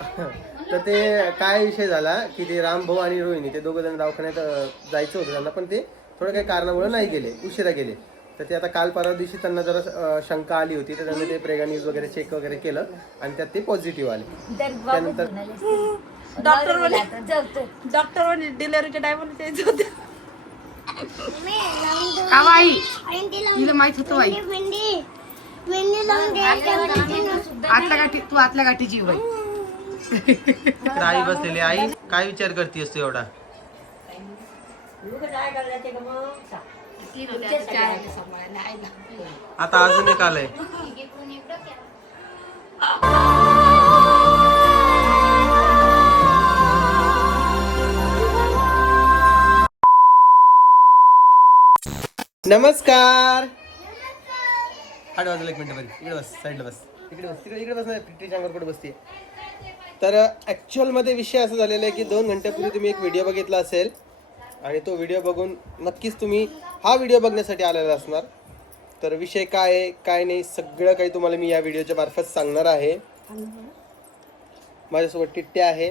तर ते काय विषय झाला की ते रामभाऊ आणि रोहिणी ते दोघं जण दवाखान्यात जायचं होतं त्यांना, पण ते थोडं काही कारणामुळे नाही गेले, उशिरा गेले. तर ते आता काल परवा दिवशी त्यांना जरा शंका आली होती, तर त्यांनी ते प्रेग्नन्यूज वगैरे चेक वगैरे केलं आणि त्यात ते पॉझिटिव्ह आले. त्यानंतर डॉक्टर डिलिव्हरीच्या टायमाला तेच होतं. तिला माहित होतं बाई आतल्या गाठी, तू आतल्या गाठीची बाई. आई बसलेली. आई काय विचार करते असतो एवढा? आता अजून एक आलंय. नमस्कार. हाड वाजला, एक मिनिट बरी. इकडे बस, साईडला बस. इकडे बस, इकडे बस नाही, पिठीच्या अंगावर कुठे बसते. तर ॲक्च्युअलमध्ये विषय असं झालेला आहे की 2 घंट्यापूर्वी तुम्ही एक व्हिडिओ बघितला असेल आणि तो व्हिडिओ बघून नक्कीच तुम्ही हा व्हिडिओ बघण्यासाठी आलेला असणार. तर विषय काय आहे काय नाही सगळं काही तुम्हाला मी या व्हिडिओच्या मार्फत सांगणार आहे. माझ्यासोबत टिट्ट्या आहे.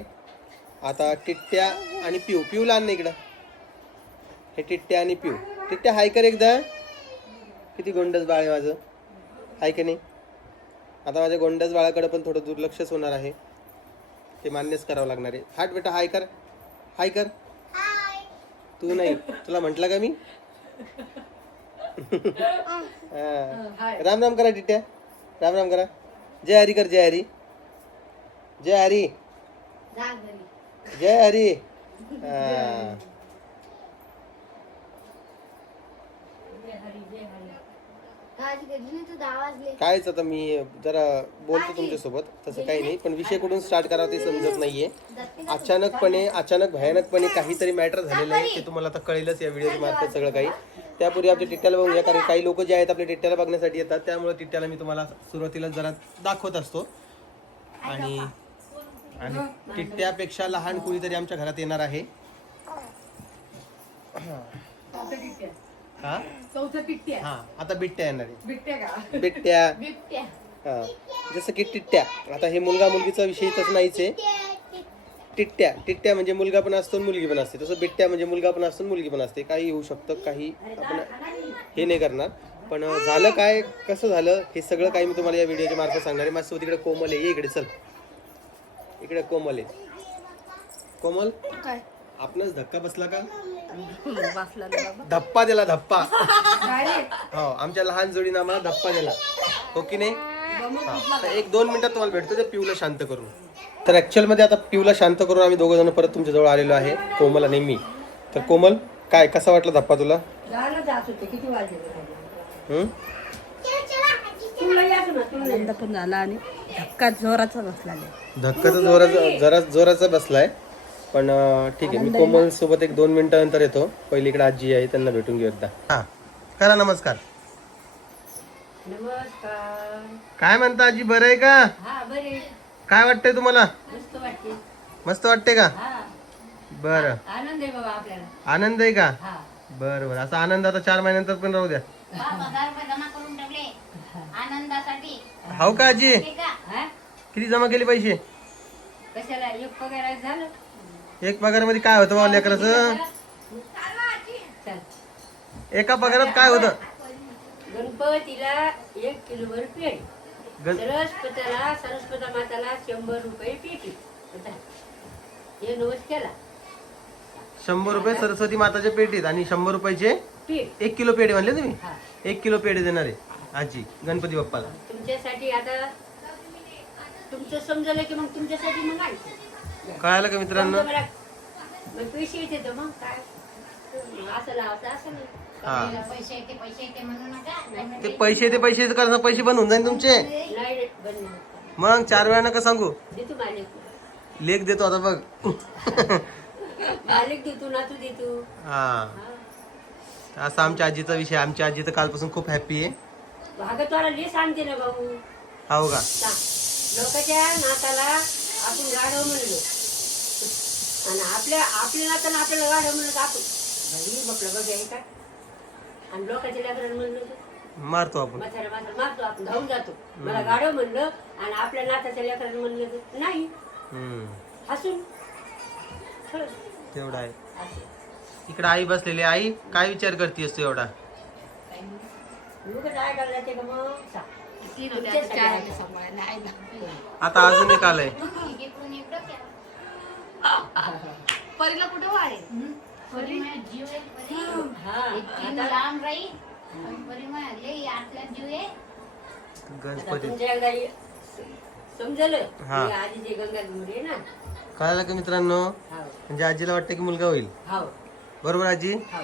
आता टिट्ट्या आणि पिऊला आण ना इकडं. हे टिट्ट्या आणि टिट्ट्या हाय कर एकदा. किती गोंडस बाळ आहे माझं, हाय की नाही. आता माझ्या गोंडस बाळाकडे पण थोडं दुर्लक्षच होणार आहे, ते मान्यच करावं लागणार आहे. हाट बेटा, हाय कर, हाय कर. तू नाही, तुला म्हटलं का मी. राम राम करा टिट्ट्या, राम राम करा. जय हरी कर, जय हरी, जय हरी, जय हरी. कायच आता मी जरा बोलतो तुमच्यासोबत, तसं काही नाही. पण विषय कुठून स्टार्ट करावा ते समजत नाहीये. अचानक भयानकपणे काहीतरी मॅटर झालेलं आहे, ते तुम्हाला आता कळेलच या व्हिडिओच्या मार्फत सगळं काही. त्यापूर्वी आपल्या टिट्ट्याला बघूया, कारण काही लोक जे आहेत आपल्या टिट्ट्याला बघण्यासाठी येतात, त्यामुळे टिट्ट्याला मी तुम्हाला सुरुवातीला जरा दाखवत असतो. आणि टिट्ट्यापेक्षा लहान कुणीतरी आमच्या घरात येणार आहे. हा, आता बिट्ट्या येणार आहे. बिट्ट्या. हा, जसं की टिट्ट्या. आता हे मुलगा मुलगीचा विषय तर नाहीच आहे. टिट्ट्या म्हणजे मुलगा पण असतो मुलगी पण असते, तसं बिट्ट्या म्हणजे मुलगा पण असतो मुलगी पण असते. काही होऊ शकतं, काही आपण हे नाही करणार. पण झालं काय, कसं झालं, हे सगळं काही मी तुम्हाला या व्हिडिओच्या मार्फत सांगणार आहे. माझ्यासोबत इकडे कोमल आहे. इकडे चल, इकडे कोमल आहे. कोमल, काय आपणच धक्का बसला का? बसला धप्पा दिला, धप्पा. हो, आमच्या लहान जोडीनं आम्हाला धप्पा दिला, हो की नाही. तर 1-2 मिनिटात तुम्हाला भेटतो ते पिऊला शांत करून. तर ऍक्च्युअल मध्ये आता पिऊला शांत करून आम्ही दोघं जण परत तुमच्या जवळ आलेलो आहे, कोमल आणि मी. तर कोमल, काय कसा वाटला धप्पा तुला? आनंद पण झाला आणि धक्का जोराचा बसला. धक्का तर जरा जोराचा बसलाय. पण ठीक आहे, मी कोमल सोबत 1-2 मिनिटानंतर येतो. पहिली इकडे आजी आहे, त्यांना भेटून घेऊ एकदा. हा, करा नमस्कार. नमस्कार. काय म्हणता आजी, बरं आहे का? काय वाटतंय तुम्हाला? मस्त वाटते का? बरं, आनंद आहे बाबा आपल्याला. आनंद आहे का? बरं बरं. असा आनंद आता 4 महिन्यानंतर पण राहू द्या. आनंदासाठी. हो का आजी? किती जमा केले पैसे? कशाला एक पगार झालं. एक पगारामध्ये काय होतं बाबा लेकराचं? एका पगारात काय होतं? गणपतीला 1 किलोभर पेढे, सरस्वती माताला 100 रुपये पेटी. हे नवस केला. 100 रुपये सरस्वती माताच्या पेटीत आणि 100 रुपयाचे 1 किलो पेढे म्हणले तुम्ही. 1 किलो पेढे देणार आहे आजी गणपती बाप्पाला. तुमच्यासाठी आता तुमचं समजलं की मग तुमच्यासाठी मग कळालं का मित्रांनो? पैसे येते तर मग काय असं लावायचं असं नाही. पैसे येते म्हणू नका. ते पैसे करणं, पैसे बंद होऊन जाईल तुमचे. नाही बंद. मग 4 वेळा नका सांगू. देतो मालिक. लेख देतो आता बघ. मालिक देतो ना, तू देतो. हा, असा आमच्या आजीचा विषय. आमची आजी तर कालपासून खूप हॅप्पी आहे. भाग तुला लिह सांगते ना भाऊ. हो का? लोकांच्या नाताला आपण गाढव म्हणलो आणि आपल्या नाताला आपल्याला गाढव म्हणलं आपण भाई बापला बघ आहे का. आणि लोकांच्या लेकरांना म्हणलं मारतो आपण, मारतो आपण, धावून जातो. मला गाढव म्हणलं आणि आपल्या नाताच्या लेकरांना म्हणलं नाही. हसून खरंच तेवढा आहे. असं. इकडे आई बसलेली. आई काय विचार करतेस तू एवढा? लोकं काय करायला ते का मग सांग. तीन होते, तुमच्याच आता चार सगळ्या. होते सांभाळायला. आईला. आता अजून एक आलंय. इकडून इकडं केलं. परीला कुठं वाढेल? परी माझ्या जीव आहे परी. हा, इतकी आता लांब राही परी माझ्या लई आतला जीव आहे. आता गणपती तुमच्या एकदा समजलं हा. की आधी जे गंगा आहे ना. कळालं का मित्रांनो? हाव म्हणजे आजीला वाटतं की मुलगा होईल. हाव बरोबर आजी? हाव.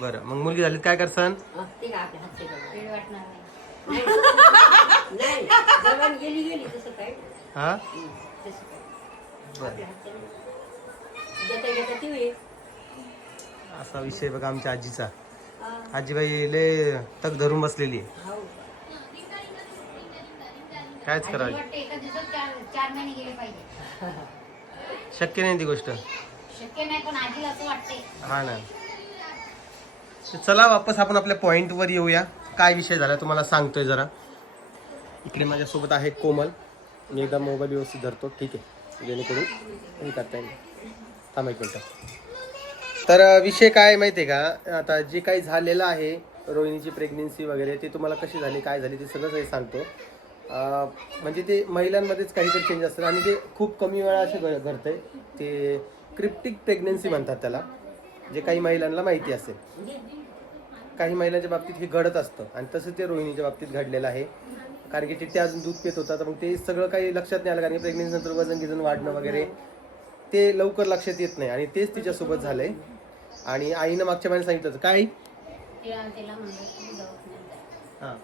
बरं, मग मुलगी झाली तर काय करसान? ते का आपल्या हातचे गंगा. वेळ वाटणार नाही. नाही जवान गेली गेली तसं काय हा तसं काय बरं. आपल्या हातचे घेता घेता ती होईल. असा विषय बघा आमच्या आजीचा. हा. आजीबाई लय तक धरून बसलेली आहे. हाव. कायच आधी करावी, वाटतं एका दिवसात 4 महिने गेले पाहिजे. शक्य नाही ती गोष्ट. शक्य नाही पण आधीला असं वाटते. हा ना. तर चला वापस आपण आपल्या पॉइंट वर येऊया. काय विषय झाला तुम्हाला सांगतोय जरा. इकडे माझ्यासोबत आहे कोमल. मी एकदा मोबाईल व्यवस्थित धरतो, ठीक आहे, जेणेकरून हे करता येईल. थांबा एक मिनिटं. तर विषय काय माहिती आहे का, आता जे काही झालेलं आहे रोहिणीची प्रेग्नेन्सी वगैरे, ते तुम्हाला कशी झाली काय झाली ते सगळं काही सांगतो. म्हणजे ते महिलांमध्येच काहीतरी चेंज असतात आणि ते खूप कमी वेळा असे घडतंय. ते क्रिप्टिक प्रेग्नेन्सी म्हणतात त्याला, जे काही महिलांना माहिती असेल. काही महिलांच्या बाबतीत हे घडत असतं आणि तसं ते रोहिणीच्या बाबतीत घडलेलं आहे. कारण की ते अजून दूध पित होता, तर मग ते सगळं काही लक्षात नाही आलं. कारण की प्रेग्नेन्सी नंतर वजन गिजन वाढणं वगैरे ते लवकर लक्षात येत नाही आणि तेच तिच्यासोबत झालंय. आणि आईनं मागच्या महिन्यात सांगितलं होतं काय. तिला म्हणलं तू दवाखान्यात जा. हां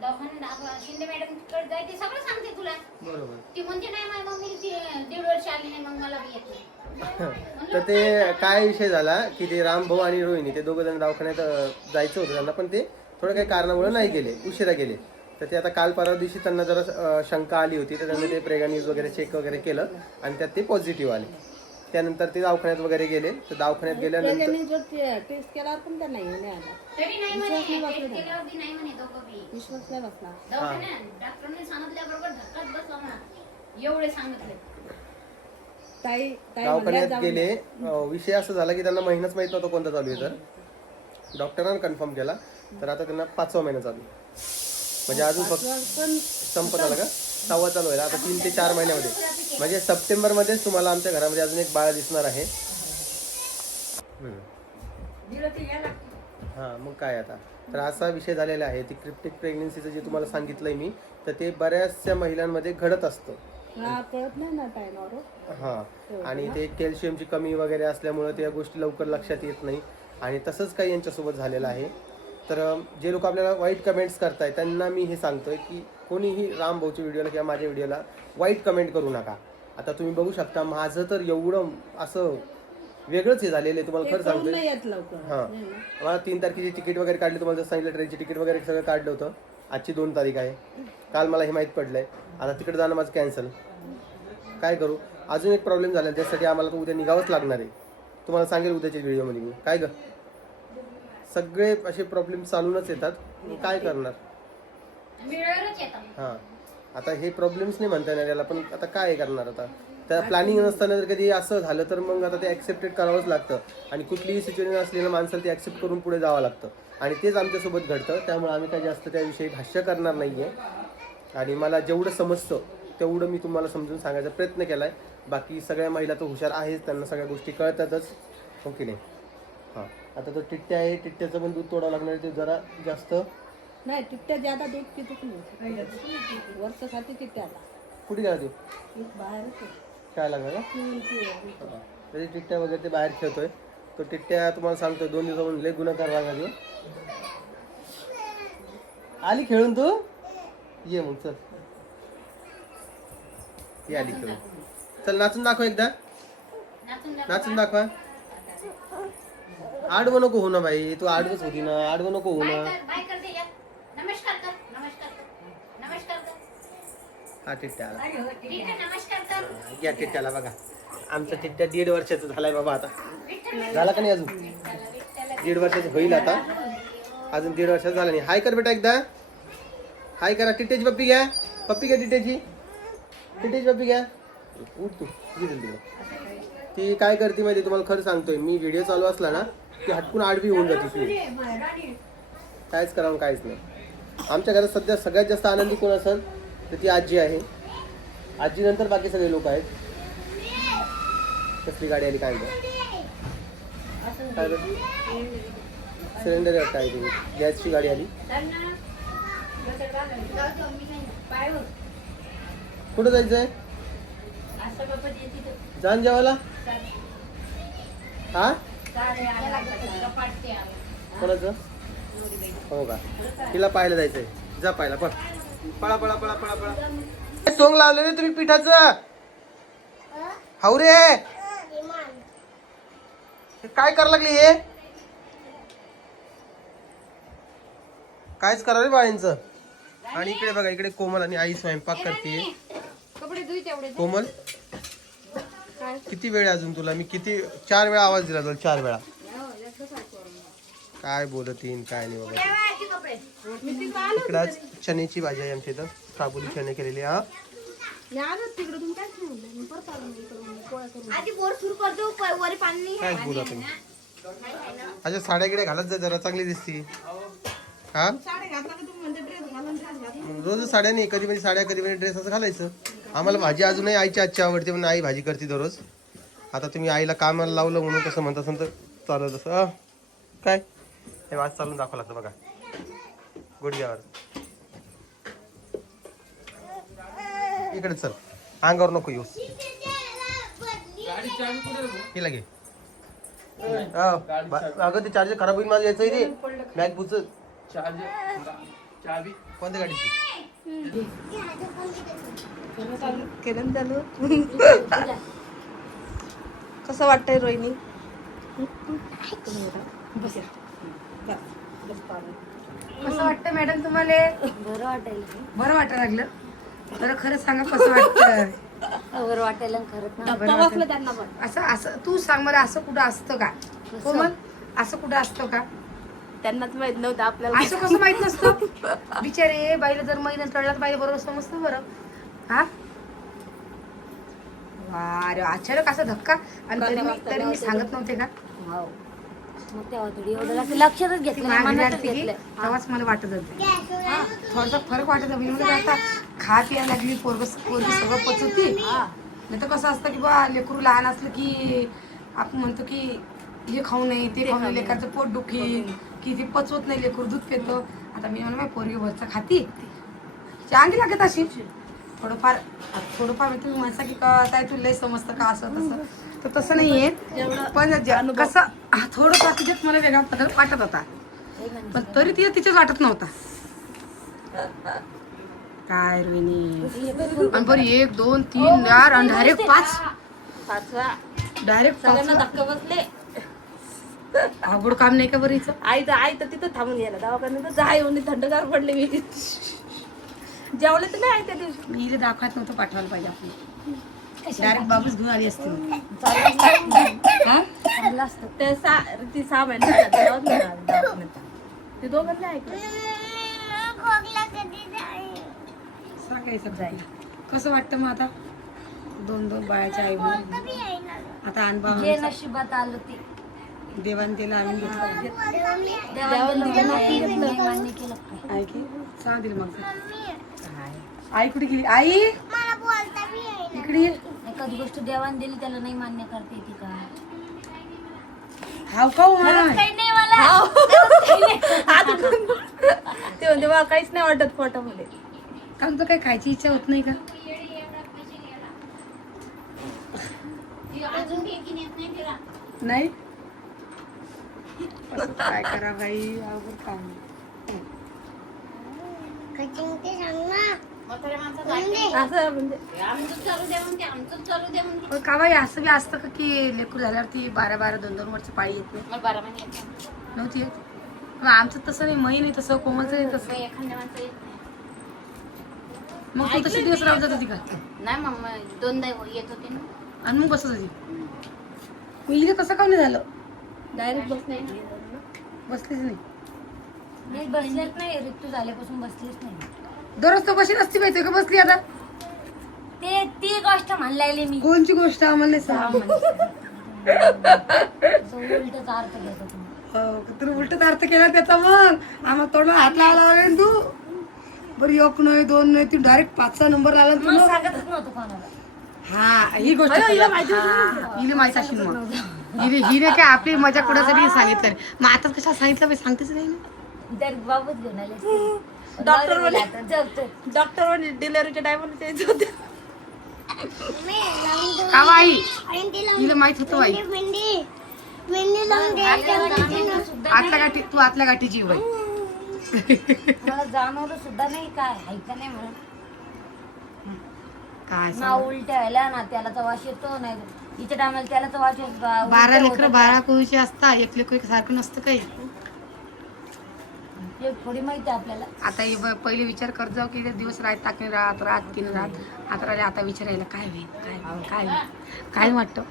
दवाखान्यात शिंदे मॅडम कडे जाय ते सगळं सांगते तुला. बरोबर. ती म्हणते नाही माझी मम्मी ती 1.5 वर्ष आली नाही मग मला बी येत नाही. तर ते काय विषय झाला की ते रामभाऊ आणि रोहिणी ते दोघं जण दवाखान्यात जायचं होतं त्यांना, पण ते थोड्या काही कारणामुळे नाही गेले, उशिरा गेले. तर ते आता काल परवा दिवशी त्यांना जरा शंका आली होती, तर त्यांनी ते प्रेग्नन्सी वगैरे चेक वगैरे केलं आणि त्यात ते पॉझिटिव्ह आले. त्यानंतर ते दवाखान्यात वगैरे गेले. तर दवाखान्यात गेल्यानंतर टेस्ट केला पण त्या नाही आला. तरी नाही म्हणे टेस्ट केल्यावर बी नाही म्हणे दोघं बी. विश्वास नाही बसला. दवाखान्यात डॉक्टरने सांगितल्याबरोबर धक्काच बसला म्हणा. एवढे सांगितले. ताई दवाखान्यात गेले. विषय असं झाला की त्यांना महिनाच माहित नव्हता कोणता चालू आहे. तर डॉक्टरांनी कन्फर्म केला, तर आता त्यांना 5वा महिना चालू आहे. म्हणजे अजून फक्त संपत आला का 6वा चालू आहे. आता 3 ते 4 महिन्यामध्ये, म्हणजे सप्टेंबरमध्येच तुम्हाला आमच्या घरामध्ये अजून एक बाळ दिसणार आहे. दिलं ते याला. हा मग काय आता. तर असा विषय झालेला आहे. ती क्रिप्टिक प्रेग्नेन्सीचं जे तुम्हाला सांगितलंय मी, तर ते बऱ्याचशा महिलांमध्ये घडत असतं. कळत नाही ना टायमावर. हां, आणि ते कॅल्शियमची कमी वगैरे असल्यामुळं त्या गोष्टी लवकर लक्षात येत नाही. आणि तसंच काही यांच्यासोबत झालेलं आहे. तर जे लोक आपल्याला वाईट कमेंट्स करतायत त्यांना मी हे सांगतोय की कोणीही राम भाऊच्या व्हिडिओला किंवा माझ्या व्हिडिओला वाईट कमेंट करू नका. आता तुम्ही बघू शकता माझं तर एवढं असं वेगळंच हे झालेलं आहे, तुम्हाला खरं सांगतोय. हां, मला 3 तारखेची तिकीट वगैरे काढली, तुम्हाला जसं सांगितलं ट्रेनची तिकीट वगैरे सगळं काढलं होतं. आजची 2 तारीख आहे. काल मला हे माहीत पडलंय. आता तिकडे जाणं माझं कॅन्सल. काय करू. अजून एक प्रॉब्लेम झाला, त्यासाठी आम्हाला तर उद्या निघावंच लागणार आहे. तुम्हाला सांगेल उद्याच्या व्हिडिओमध्ये मी. काय ग, सगळे असे प्रॉब्लेम चालूनच येतात, काय करणार. वेळेवरच येतात. हां, आता हे प्रॉब्लेम्स नाही म्हणता येणार याला, पण आता काय करणार. आता त्या प्लॅनिंग नसताना जर कधी असं झालं तर मग आता ते ॲक्सेप्टेड करावंच लागतं. आणि कुठलीही सिच्युएशन असलेल्या माणसाला ते ॲक्सेप्ट करून पुढे जावं लागतं. आणि तेच आमच्यासोबत घडतं. त्यामुळे आम्ही काही जास्त त्याविषयी भाष्य करणार नाही आहे. आणि मला जेवढं समजतं तेवढं मी तुम्हाला समजून सांगायचा प्रयत्न केला आहे. बाकी सगळ्या महिला तर हुशार आहेच, त्यांना सगळ्या गोष्टी कळतातच, हो की नाही. हां, आता तो टिट्ट्या आहे, टिट्ट्याचं पण दूध तोडावं लागणार आहे. ते जरा जास्त नाही टिट्ट्या ज्यादा दूध पितच नाही. वर्षासाठी टिट्ट्याला कुठे गेला तू बाहेरच काय लागणार का. तरी टिट्ट्या वगैरे ते बाहेर खेळतोय. तो टिट्ट्या तुम्हाला सांगतोय 2 दिवसापासून लय गुन्हा लागला. आली खेळून तू, ये मग चल, ये आली खेळून. चल नाचून दाखव एकदा, नाचून दाखवा. आडवं नको हो ना बाई, तू आडवच होती ना, आडवं नको हो ना. बाय कर दे. नमस्कार कर. नमस्कार कर. नमस्कार कर. हा टिट्ट्या आला. ठीक आहे, नमस्कार कर. या टिट्ट्याला बघा. आमचा टिट्ट्या 1.5 वर्षाचा झालाय बाबा. आता झाला का नाही अजून, 1.5 वर्षाचं होईल आता, अजून 1.5 वर्षाचा झाला नाही. हाय कर बेटा एकदा, हाय करा. टिट्ट्याची पप्पी घ्या, पप्पी घ्या टिट्ट्याची, टिट्ट्याची पप्पी घ्या. उठ तू ती काय करते माहिती तुम्हाला खरं सांगतोय मी व्हिडिओ चालू असला ना ती हटकून आडवी होऊन जाते ती काहीच करावं काहीच नाही. आमच्या घरात सध्या सगळ्यात जास्त आनंदी कोण असेल तर ती आजी आहे. आजी नंतर बाकी सगळे लोक आहेत. कसली गाडी आली काय काय सिलेंडर काय तुम्ही गॅसची गाडी आली. कुठं जायचंय जाण जेवायला हा कोणाचं हो का तिला पाहायला जायचंय जा पाहायला पण पळा पळा पळा पळा पळा सोंग लावले रे तुम्ही पिठाचं हाऊ रे काय करायला लागली हे कायच करा रे बाळांचं. आणि इकडे बघा इकडे कोमल आणि आई स्वयंपाक करते. कोमल किती वेळ अजून तुला मी किती 4 वेळा आवाज दिला तुला 4 वेळा काय बोलत येईन काय नाही बाबा. इकडं आज चण्याची भाजी आहे आमच्या इथं काबुली चणे केलेली हा काय बोला तुम्ही अच्छा साड्या गिड्या घालत जा जरा चांगली दिसती हा रोज साड्या नाही कधी कधी साड्या कधी कधी ड्रेस असं घालायचं. आम्हाला भाजी अजूनही आईची आजची आवडते म्हणून आई भाजी करते दररोज. आता तुम्ही आईला कामाला लावलं म्हणून कसं म्हणत असेल तर चालत असं काय हे वाज चालून दाखवं लागतं बघा गुडघ्यावर. इकडे चल अंगावर नको येऊ तिला घे अगं ते चार्जर खराब होईल माझं यायचंय रे मॅक बुच कोणत्या गाडीची केलं चालू कसं वाटतंय रोहिणी कसं वाटतं मॅडम तुम्हाला बरं वाटायला लागलं बरं खरं सांगा कसं वाटतं बरं वाटायला खरंच असं असं तू सांग मला असं कुठं असतं का हो मग असं कुठं असतं का त्यांनाच माहित नव्हतं आपल्याला असं कसं माहित नसतं बिचारे बाईला जर महिन्यात कळलं तर बाईला बरोबर समजतं बरं हा अरे अचानक असा धक्का आणि तरी मी सांगत नव्हते का मग तेव्हा थोडी एवढं लक्षातच घेतलं नाही, मनातच घेतलं. तेव्हाच मला वाटत होतं थोडासा फरक वाटत होता म्हणजे आता खा प्यायला लागली पोरगी सगळं पचवती नाही तर कसं असतं की बा लेकरू लहान असलं की आपण म्हणतो की हे खाऊ नये ते खाऊ नये लेकरचं पोट दुखी की ते पचवत नाही लेकरू दूध पितं. आता मी म्हणा पोरगी वरचं खाती चांगली लागत अशी थोडंफार तुम्ही म्हणता की काय तुला लय समजतं का असं तसं तर तसं नाही आहे पण कसं थोडंफार तिच्यात मला वेगळा बदल वाटत होता पण तरी तिच्याच वाटत नव्हता काय रोहिणी आणि बरं 1 2 3 4 आणि डायरेक्ट 5 डायरेक्ट धक्का बसले अवघड काम नाही का बरं हिचं आई तर तिथं थांबून गेला दवाखान्यात जा येऊन थंडगार पडले मी जेवले तर नाही आई त्या दिवशी मी हिला दाखवत नव्हतं पाठवायला पाहिजे आपण डायरेक्ट बाबूच घेऊन आली असती चांगलं असतं. ते 6 महिने ते दोघांना ऐकलं सांगायचं जाईल कसं वाटतं मग आता 2 बाळाच्या आई आता अनुभव जे नशिबात आलं ते देवान दिला आणून घेतलं देवाने मान्य केलं. आई की सांग दिलं मग आई कुठे गेली आई इकडे ये. एखादी गोष्ट देवाने दिली त्याला नाही मान्य करता येते का? हाव का काही नाही मला ते म्हणते मला काहीच नाही वाटत पोटामध्ये तुमचं काही खायची इच्छा होत नाही का नाही काय करा बाई अवघड काम असं म्हणजे पण का बाई असं बी असतं का की लेकरू झाल्यावरती 12 2 वर्ष पाळी येत नाही मला 12 महिने येत नव्हती येत मग आमचं तसं नाही मही नाही तसं कोमलचं नाही तसं नाही. एखाद्या माणसं येत नाही. मग तू तसे दिवस राहत जात होती का नाही मग 2दा येत होते ना. आणि मग बसत होती मग इथे कसं का नाही झालं डायरेक्ट बस नाही बसलीच नाही मी बसलेच नाही ऋतू झाल्यापासून बसलीच नाही. दररोज तो कशी नसती पाहिजे का बसली आता ते ती गोष्ट म्हणलेली मी कोणची गोष्ट आम्हाला नाही सांग. उलटच अर्थ घेतो तुम्ही. तर उलट अर्थ केला त्याचा मग आम्हाला तोंडला हात लावायला लागला ना तू. बरं 1 नाही 2 नाही तू डायरेक्ट 5चा नंबर लागला ना मग तुला. सांगतच नव्हतं कोणाला. हा ही गोष्ट हिला माहिती असेल मग हिने काय आपली मजा कुणासाठी सांगितलं मग आता कशा सांगितलं बाई सांगतेच नाही ना. त्या बाबूच घेऊन आले डॉक्टर बोलले आता जगतोय. डॉक्टर डिलिव्हरीच्या टायमाला यायचं होतं. का बाई हिला माहित होतं बाई आतल्या गाठी तू आतल्या गाठीची बाई. मला जाणवलं सुद्धा नाही काय ऐका नाही म्हणून काय ना उलट्या व्हायला ना त्याला तर वास येतो नाही हिच्या टायमाला त्याला तर वास येतो. 12 लेकरं 12 कोळीचे असतात. एक लेकर सारखं नसतं काही. थोडी माहिती आहे आपल्याला. आता हे पहिले विचार करत जाऊ की दिवस रात की रात की रात आता राहिले. आता विचारायला काय होईल काय होईल काय वाटतं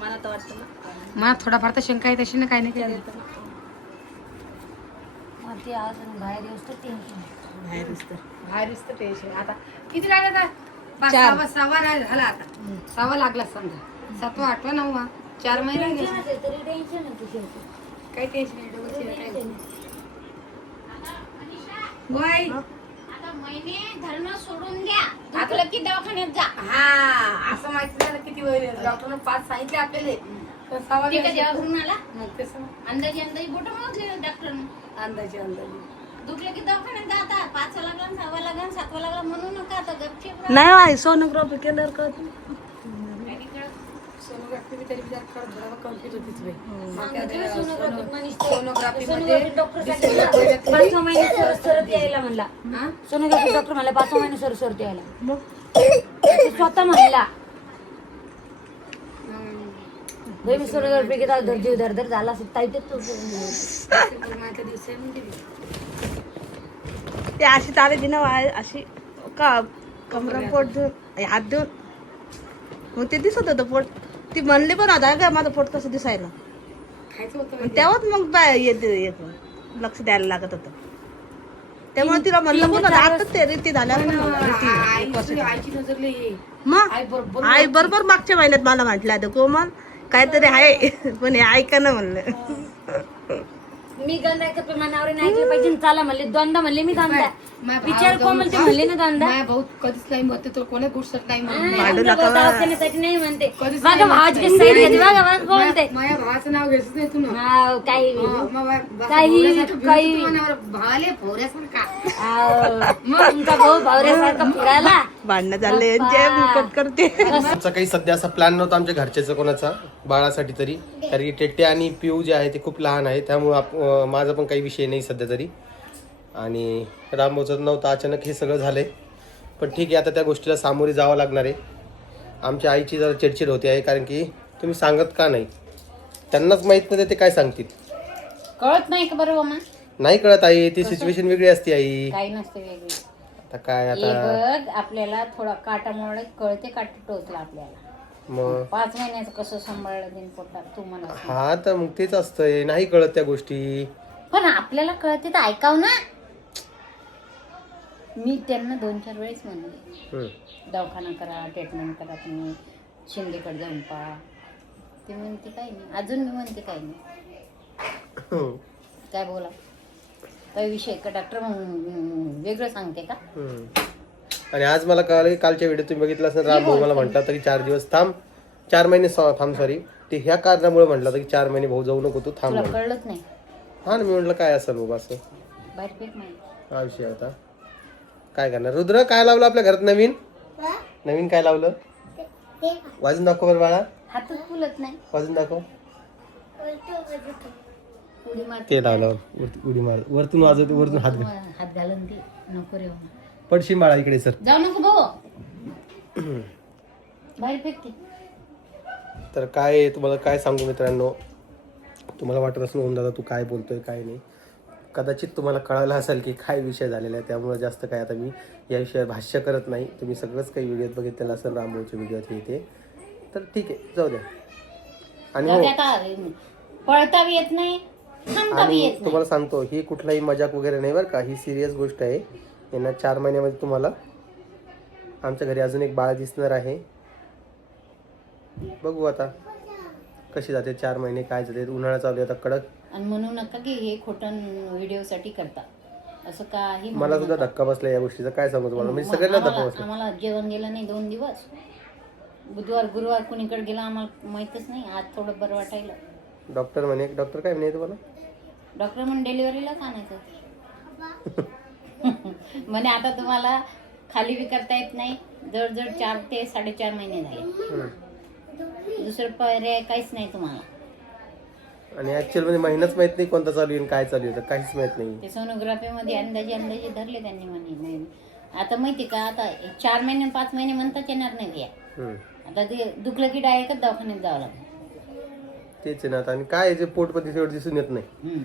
मला तर वाटतं ना. मला थोडाफार तर शंका आहे तशी ना काय नाही केलं. मग ते आज बाहेर येऊस तर टेन्शन. बाहेरच तर टेन्शन. आता किती राहिलं आता? सहा राहिला झाला आता. 6 लागला समजा 7वा 8वा 9वा 4 महिने राहिले. तरी टेन्शन आहे तुझी. काही टेन्शन नाही डबल शिरा काय बाई. आता महिने धरणं सोडून द्या. दुखलं की दवाखान्यात जा. हा असं माहिती झालं किती वेळ डॉक्टरने 5 सांगितले आपल्याला तर 6वा ते का जेव्हा घरून आला मग तसं अंदाजी बोट मोजले डॉक्टरने. अंदाजे दुखलं की दवाखान्यात जा. आता 5 लागला 6 लागला 7 लागला म्हणू नका. आता गपचीप नाही बाई, सोनोग्राफी केल्यावर कळत. सोनोग्राफी बी तरी विचार करत बरोबर कन्फ्युज होतीच बाई. सोनोग्राफी सोनोग्राफी डॉक्टर 5 महिने सरत यायला म्हणला. सोनोग्राफी डॉक्टर म्हणला 5 महिने सरत यायला. तो स्वतः म्हणला बाई मी सोनोग्राफी घेता जीव धरधर झाला असं ताईत तो माझ्या दिवसांनी ते अशी चालायची ना अशी का कमरा पोट देऊन हात देऊन मग ते दिसत होतं पोट. ती म्हणली पण आता का माझं पोट कसं दिसायला. खायचं होतं. मग तेव्हाच मग लक्ष द्यायला लागत होतं. त्यामुळे तिला म्हणलं पण आता ते रीती झाल्यावर पण म्हणलं रीती. आईची नजरले ये मग आई बरोबर मागच्या महिन्यात मला म्हटलं आता कोमल काहीतरी आहे पण हे ऐका ना म्हणलं. मी गंधायचं पण मनावर नाही ऐकलं पाहिजे. चाला म्हणले दोनदा म्हणले मी गंधा विचार कोमल ते म्हणले ना दोनदा. माझ्या भाऊ कधीच नाही म्हणते तो कोणा गोष्ट नाही म्हणते. दवाखान्यासाठी नाही म्हणते. माझ्या भावाची काही साईड घेते बघा बघा कोण म्हणते. माझ्या भावाचं नाव घ्यायचं नाही तुला. हाव, काही भावाले भोवऱ्यासारखा. मग तुमचा भाऊ भावऱ्यासारखा फिरायला भांडणं झाले कट करते. आमचा काही सध्या असा प्लॅन नव्हता आमच्या घरच्याचा कोणाचा बाळासाठी तरी. कारण की टेट्टे आणि पिऊ जे आहे ते खूप लहान आहे त्यामुळं माझा पण काही विषय नाही सध्या तरी. आणि रामभाऊचं नव्हतं अचानक हे सगळं झालंय. पण ठीक आहे आता त्या गोष्टीला सामोरे जावं लागणार आहे. आमच्या आईची जरा चिडचिड होते आहे कारण की तुम्ही सांगत का नाही. त्यांनाच माहीत नाही ते काय सांगतील. कळत नाही का बरं मामा. नाही कळत आई ती सिच्युएशन वेगळी असते आई. काही नसते वेगळी. आता काय हे आता बघ आपल्याला थोडा काटामुळे कळते काट टोचला आपल्याला. मग 5 महिन्याचं कसं सांभाळलं दिन पोटात तू म्हणा. हा तर मग तेच असतंय नाही कळत त्या गोष्टी. पण आपल्याला कळते तर ऐकाव ना. मी त्यांना 2-4 वेळेस म्हणले दवाखाना करा ट्रीटमेंट करा तुम्ही शिंदेकडे जाऊन पहा. ते म्हणते काही नाही. अजून मी म्हणते काही नाही. काय बोला काही विषय का डॉक्टर वेगळं सांगते का. आणि आज मला कळलं कालच्या व्हिडिओ तुम्ही बघितला असेल रामभाऊ मला म्हटला तरी 4 दिवस थांब 4 महिने थांब सॉरी ते ह्या कारणामुळे म्हटलं होतं की 4 महिने भाऊ जाऊ नको तू थांब. तुला कळलंच नाही. हा ना मी म्हटलं काय असेल बाबा असं बाहेर फेक नाही. हा विषय होता. काय करणार. रुद्र काय लावलं आपल्या घरात नवीन काय लावलं वाजून दाखव बरं बाळा. हातच फुलत नाही. वाजून दाखव. उडी मार. ते लावलं उडी मार वरतून वाजवत वरतून हात घाल. हात घालून ते नको रे बाबा. पडशी बाळा इकडे सर. जाऊ नको भाऊ. बाहेर फेकते. तर काय तुम्हाला काय सांगू मित्रांनो. तुम्हाला वाटत असेल होऊन दादा तू काय बोलतोय काय नाही. कदाचित तुम्हाला कळालं असेल की काय विषय झालेला आहे त्यामुळे जास्त काय आता मी या विषयावर भाष्य करत नाही. तुम्ही सगळंच काही व्हिडिओत बघितलेलं असेल रामभाऊच्या व्हिडिओत हे ते. तर ठीक आहे जाऊ द्या. आणि हो पळता बी येत नाही थांबता बी येत आणि तुम्हाला सांगतो ही कुठलाही मजाक वगैरे नाही बरं का. ही सिरियस गोष्ट आहे. यांना 4 महिन्यामध्ये तुम्हाला आमच्या घरी अजून एक बाळ दिसणार आहे. बघू आता कशी जाते 4 महिने, काय जाते. उन्हाळा चालू आहे आता कडक. आणि म्हणू नका की हे खोटं व्हिडिओसाठी करता, असं काही म्हणू मला सुद्धा नका. धक्का बसला या गोष्टीचा, काय सांगू तुम्हाला. म्हणजे सगळ्यांना धक्का बसला. आम्हाला जेवण गेलं नाही 2 दिवस. बुधवार गुरुवार कुणीकडे गेला आम्हाला माहीतच नाही. आज थोडं बरं वाटायला. डॉक्टर काय म्हणे तुम्हाला? डॉक्टर म्हणून डिलिव्हरीलाच आणायचं. म्हणे आता तुम्हाला खाली बी करता येत नाही. जवळजवळ 4 ते 4.5 महिने झाले. दुसरं पर्याय काहीच नाही तुम्हाला. आणि ऍक्च्युअल मध्ये महिनाच माहित नाही कोणता चालू आहे काय चालू आहे, काहीच माहित नाही. ते सोनोग्राफी मध्ये अंदाजे धरले त्यांनी म्हणे. आता माहिती का, आता 4 महिने 5 महिने म्हणताच येणार नाही या. आता ते दुखलं की डायरेक्ट दवाखान्यात जावं लागतं. तेच आहे ना आता. आणि काय जे पोटमध्ये तेवढं दिसून येत नाही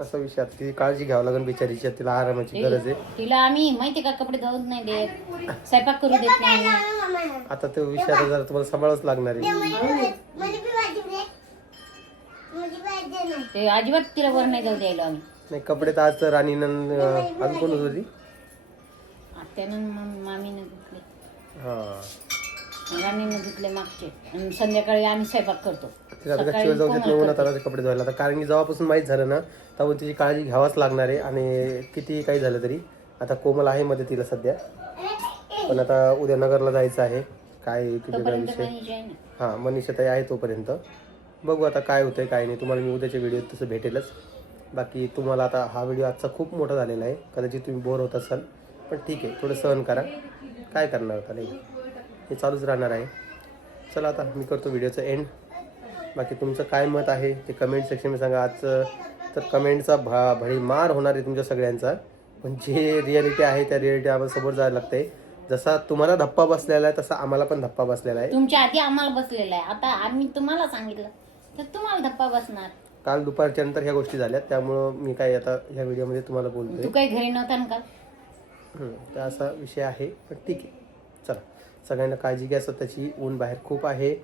असा विषय. आता ती काळजी घ्यावं लागेल बिचारीची, तिला आरामाची गरज आहे. तिला आम्ही माहिती का कपडे धुवत नाही देत, स्वयंपाक करू देत नाही. आता तो विषय आता जरा तुम्हाला सांभाळच लागणार आहे. ते अजिबात तिला वर नाही जाऊ द्यायला आम्ही. नाही कपडे तर आज तर राणीनं अजून कोण होती? आत्यानं मामीनं धुतले, हा राणीनं धुतले मागचे. आणि संध्याकाळी आम्ही स्वयंपाक करतो. तिला आता गच्चीवर जाऊ देत नाही उन्हात आला कपडे धुवायला. आता कारण की जेव्हापासून माहीत झालं ना तेव्हा तिची काळजी घ्यावाच लागणार आहे. आणि किती काही झालं तरी आता कोमल आहे मदतीला सध्या. पण आता उद्या नगरला जायचं आहे. काय तुझा तोपर्यंत विषय? मनीषा आहे ना. हां मनीषाताई आहे तोपर्यंत. बघू आता काय होतंय काय नाही. तुम्हाला मी उद्याच्या व्हिडिओत तसं भेटेलच. बाकी तुम्हाला आता हा व्हिडिओ आजचा खूप मोठा झालेला आहे. कदाचित तुम्ही बोर होत असाल, पण ठीक आहे थोडं सहन करा. काय करणार होता नाही, हे चालूच राहणार आहे. चला आता मी करतो व्हिडिओचं एंड. बाकी तुमचं काय मत आहे ते कमेंट सेक्शनमध्ये सांगा. आजचं तर कमेंटचा भडीमार होणार आहे तुमच्या सगळ्यांचा. पण जे रियालिटी आहे त्या रियालिटी आम्हाला समोर जायला लागते. जसा तुम्हाला धप्पा बसलेला आहे तसा आम्हाला पण धप्पा बसलेला आहे. तुमच्या आधी आम्हाला बसलेला आहे, आता आम्ही तुम्हाला सांगितलं तर तुम्हाला धप्पा बसणार. काल दुपारच्या नंतर ह्या गोष्टी झाल्या, त्यामुळं मी काय आता ह्या व्हिडिओमध्ये तुम्हाला बोलतोय. तू काही घरी नव्हता ना का? तर असा विषय आहे. पण ठीक आहे चला, सगळ्यांना काळजी घ्या स्वतःची. ऊन बाहेर खूप आहे.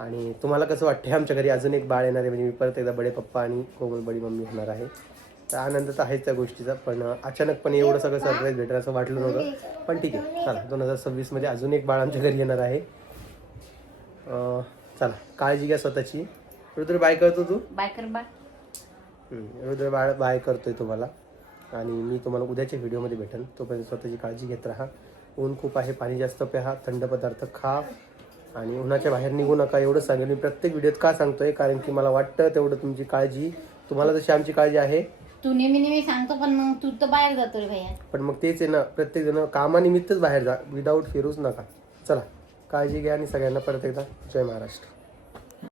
आणि तुम्हाला कसं वाटतं आमच्या घरी अजून एक बाळ येणार आहे. म्हणजे मी परत एकदा बडे पप्पा आणि कोमल बडी मम्मी होणार आहे. तर आनंद तर आहेच त्या गोष्टीचा. पण अचानकपणे एवढं सगळं सरप्राईज भेटेल असं वाटलं नव्हतं. पण ठीक आहे चला, 2026 मध्ये अजून एक बाळ आमच्या घरी येणार आहे. चला काळजी घ्या स्वतःची. रुद्र बाय करतो तू? बाय कर बा. रुद्र बाळ बाय करतोय तुम्हाला. आणि मी तुम्हाला उद्याच्या व्हिडिओमध्ये भेटेल. तोपर्यंत स्वतःची काळजी घेत राहा. ऊन खूप आहे, पाणी जास्त प्या, थंड पदार्थ खा आणि उन्हाच्या बाहेर निघू नका. एवढं सांगेल मी प्रत्येक व्हिडिओत. का सांगतोय? कारण की मला वाटतं तेवढं तुमची काळजी तुम्हाला जशी आमची काळजी आहे. तू नेहमी सांगतो, पण मग तू तर बाहेर जातो रे भैया. पण मग तेच आहे ना, प्रत्येक जण कामानिमित्तच बाहेर जा, विदाऊट फिरूच नका. चला काळजी घ्या आणि सगळ्यांना परत एकदा जय महाराष्ट्र.